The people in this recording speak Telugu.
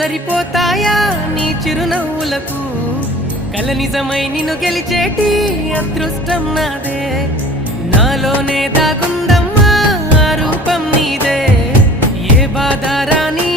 సరిపోతాయా నీ చిరునవ్వులకు కల నిజమై నిన్ను గెలిచేటి అదృష్టం నాదే నాలోనే దాగుందమ్మా ఆ రూపం నీదే ఏ బాధ రాని